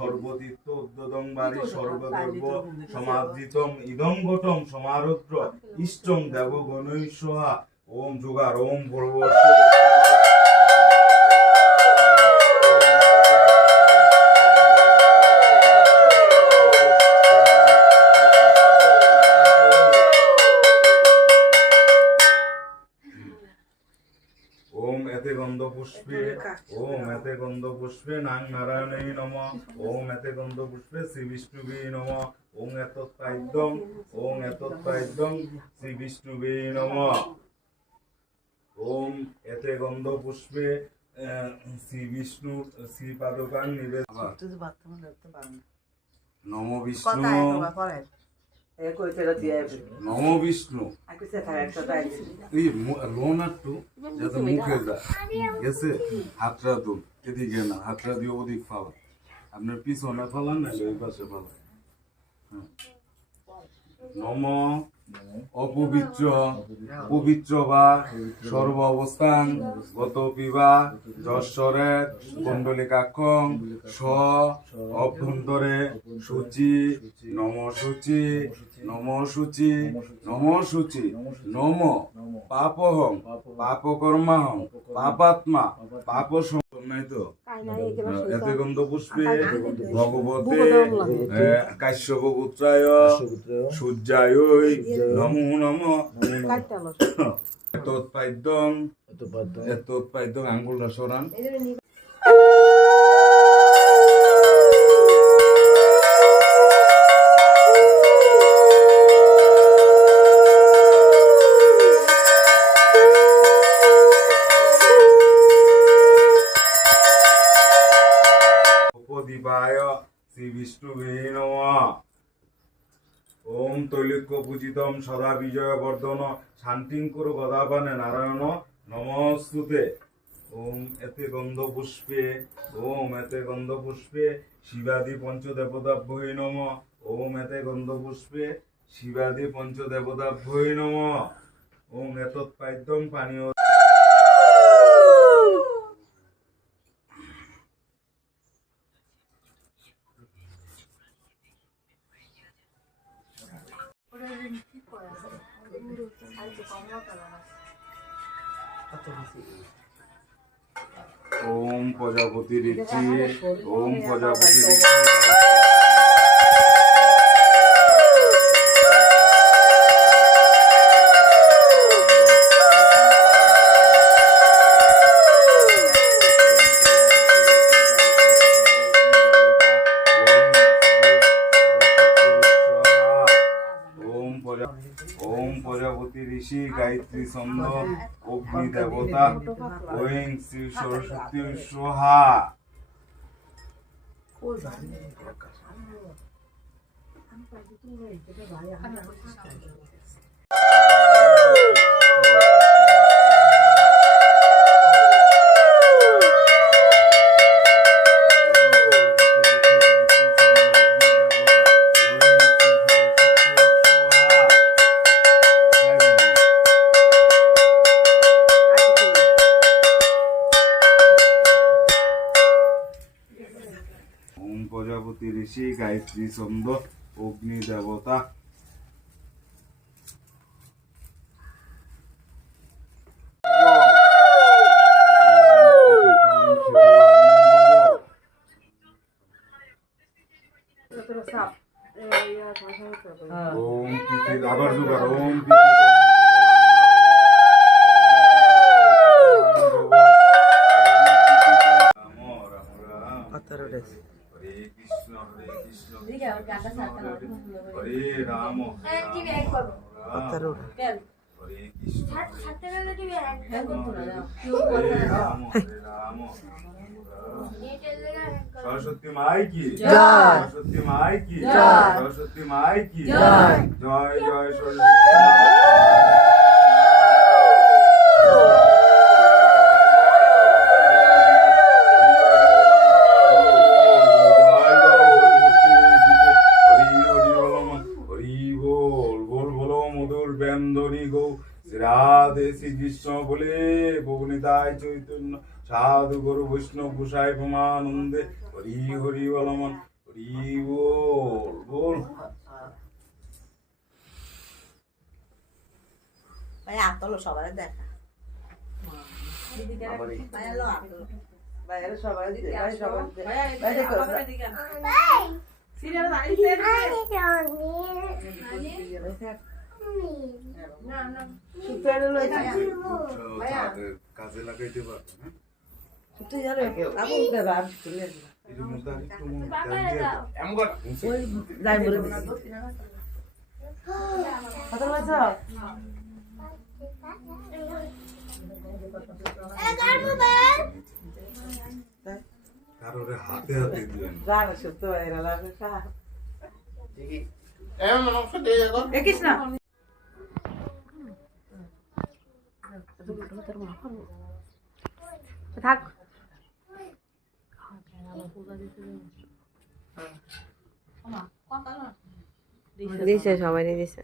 সর্বতীর্থ উদ্যোদং বাড়ি সর্বদৈব সমাধিতম ইদং ঘটং সমারুদ্র ইষ্টং দেবগণৈ সোহা ওম যুগার ওম ভূর্ভুবস্সুঃ ओम एते गंध पुष्पे ओम एते गंध पुष्पे नाग नारायणे नमः ओम एते गंध पुष्पे श्री विष्णुवे नमः ओम एतत्पाद्यं श्री विष्णुवे नमः ओम एते गंध पुष्पे श्री विष्णु श्री पादुकां निवेदयामि नमो विष्णु नमो विष्णु এই লোন একটু যাতে মুখে যায় গেছে হাতটা তো এদিকে না হাতটা দিয়ে ওদিক ফালা আপনার পিছনে ফালান না ওই পাশে ফালা নম অপবিত্র পবিত্র বা সর্ব অবস্থান গত পিবা যশ্বরে কুণ্ডলিকাক্ষং স অভ্যন্তরে সূচি নম সূচি নম সূচি নম সূচি নম পাপহং পাপকর্মাহং পাপাত্মা পাপ নাই তো এতে গন্ধ পুষ্পে ভগবতে কাশ্যপ পুত্রায় সূর্যায় নমো নমঃ এতৎপাদ্যং আঙ্গুলটা সরান श्री विष्णुवे नमः ओम तैलक्य पूजितम सदा विजय वर्धन शांतिंकुर गदापाने नारायण नमस्ते ओम एते गंध पुष्पे शिवादि पंचदेवताभ्यै नमः ओम एते गंध पुष्पे शिवादि पंचदेवताभ्यै नमः ओम एतत्पाद्यं पानीय ओम प्रजापति ऋषि ओम प्रजापति ऋषि ओम प्रजापति ऋषि गायत्री छंद अग्नि देवता ओं श्री सरस्वती स्वाहा प्रजापति ऋषि गायत्री छंद अग्नि देवता ओम आबार जुगार ओम हरे राम हरे कृष्ण हरे कृष्ण সরস্বতী মাই কি জয়। সরস্বতী মাই কি জয়। সরস্বতী মাই কি জয়। জয় জয় সরস্বতী মাই। রাধে শ্রীকৃষ্ণ বলে ভবনিতায় চৈতন্য সাধু গুরু বৈষ্ণব গোসাই প্রমানন্দে হরি হরি বলমন হরি বল বল। আতলো সবাই দেখা বাইরে সবাই দিতে কাজে লাগাইতে পারবে না তুই জানো আগুন দেবা এর মধ্যে আরেকটু মনে এমন কর যাই বলে কত বলছো কারোরে হাতে হাতে দিবেন জানো সত্য এরা লাগে কা দেখিস না থাক দিছে সবাই দিছে